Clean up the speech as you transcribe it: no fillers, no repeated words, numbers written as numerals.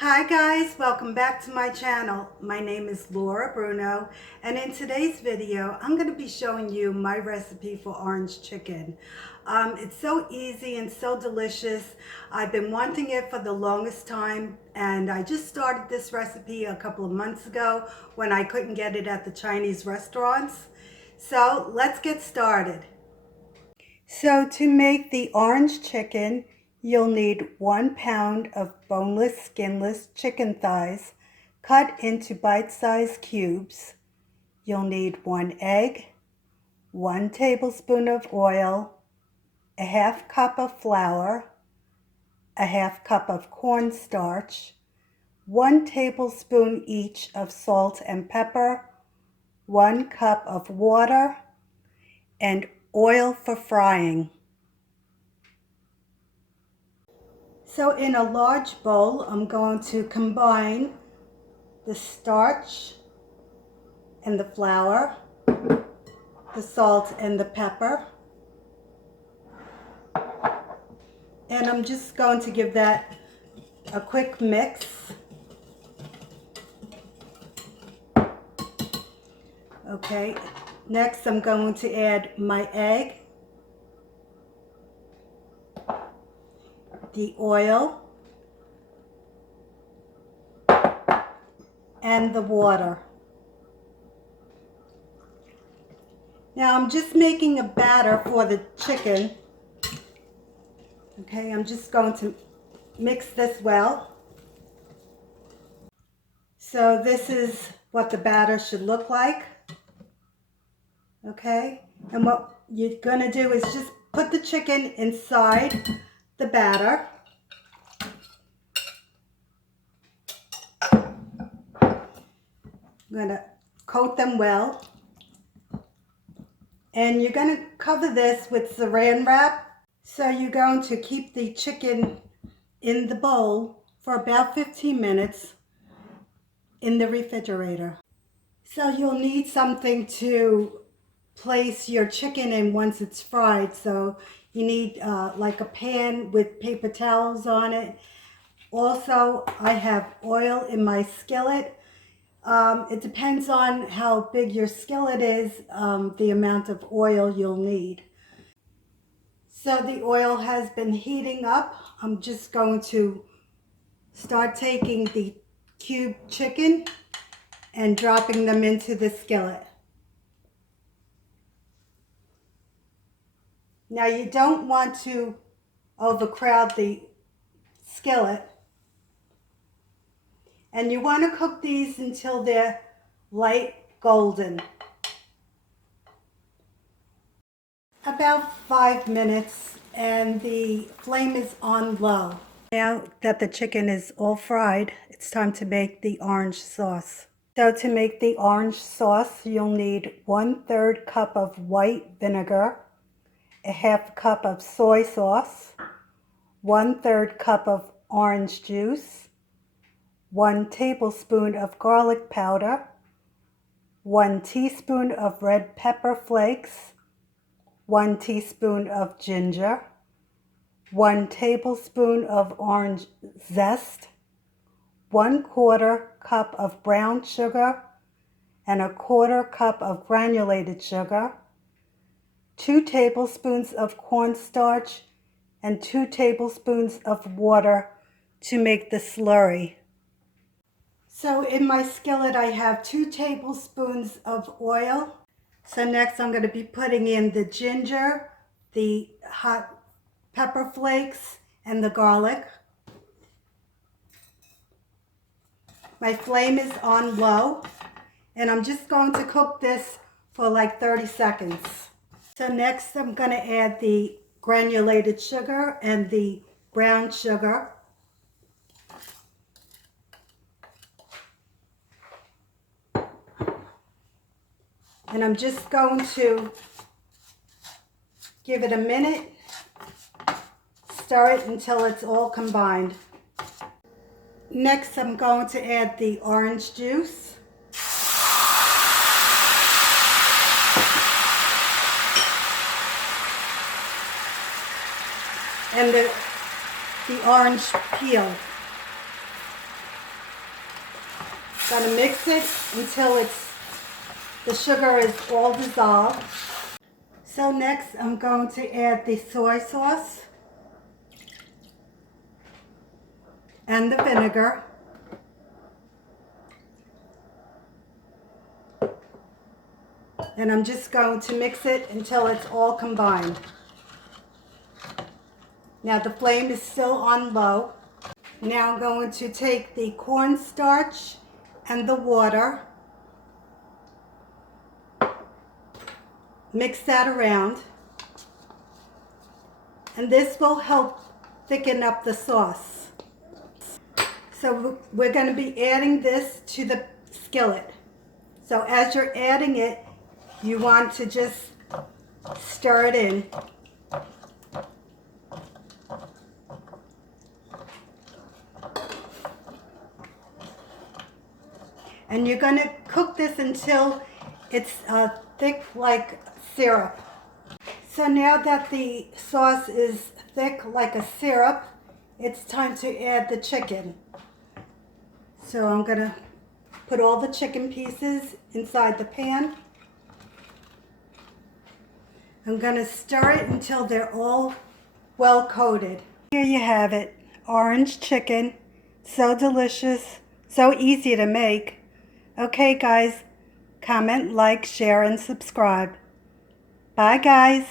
Hi guys, welcome back to my channel. My name is Laura Bruno, and in today's video I'm going to be showing you my recipe for orange chicken. It's so easy and so delicious. I've been wanting it for the longest time, and I just started this recipe a couple of months ago when I couldn't get it at the Chinese restaurants. So let's get started. So to make the orange chicken, you'll need 1 pound of boneless, skinless chicken thighs cut into bite-sized cubes. You'll need 1 egg, 1 tablespoon of oil, a half cup of flour, a half cup of cornstarch, 1 tablespoon each of salt and pepper, 1 cup of water, and oil for frying. So in a large bowl, I'm going to combine the starch and the flour, the salt and the pepper, and I'm just going to give that a quick mix. Okay, next I'm going to add my egg, the oil, and the water. Now I'm just making a batter for the chicken. Okay, I'm just going to mix this well. So this is what the batter should look like. Okay, and what you're going to do is just put the chicken inside the batter. I'm going to coat them well. And you're going to cover this with saran wrap. So you're going to keep the chicken in the bowl for about 15 minutes in the refrigerator. So you'll need something to place your chicken in once it's fried. So you need like a pan with paper towels on it. Also, I have oil in my skillet. It depends on how big your skillet is, the amount of oil you'll need. So the oil has been heating up. I'm just going to start taking the cubed chicken and dropping them into the skillet. Now you don't want to overcrowd the skillet, and you want to cook these until they're light golden. About 5 minutes, and the flame is on low. Now that the chicken is all fried, it's time to make the orange sauce. So to make the orange sauce, you'll need 1/3 cup of white vinegar, a half cup of soy sauce, 1/3 cup of orange juice, 1 tablespoon of garlic powder, 1 teaspoon of red pepper flakes, 1 teaspoon of ginger, 1 tablespoon of orange zest, 1/4 cup of brown sugar, and 1/4 cup of granulated sugar, 2 tablespoons of cornstarch, and 2 tablespoons of water to make the slurry. So in my skillet I have 2 tablespoons of oil. So next I'm going to be putting in the ginger, the hot pepper flakes, and the garlic. My flame is on low, and I'm just going to cook this for like 30 seconds. So next I'm going to add the granulated sugar and the brown sugar. And I'm just going to give it a minute, stir it until it's all combined. Next, I'm going to add the orange juice. And the orange peel. Gonna mix it until the sugar is all dissolved. So next I'm going to add the soy sauce and the vinegar. And I'm just going to mix it until it's all combined. Now the flame is still on low. Now I'm going to take the cornstarch and the water, mix that around, and this will help thicken up the sauce. So we're going to be adding this to the skillet. So as you're adding it, you want to just stir it in. And you're going to cook this until it's thick like syrup. So now that the sauce is thick like a syrup, it's time to add the chicken. So I'm going to put all the chicken pieces inside the pan. I'm going to stir it until they're all well coated. Here you have it, orange chicken. So delicious, so easy to make. Okay guys, comment, like, share, and subscribe. Bye guys.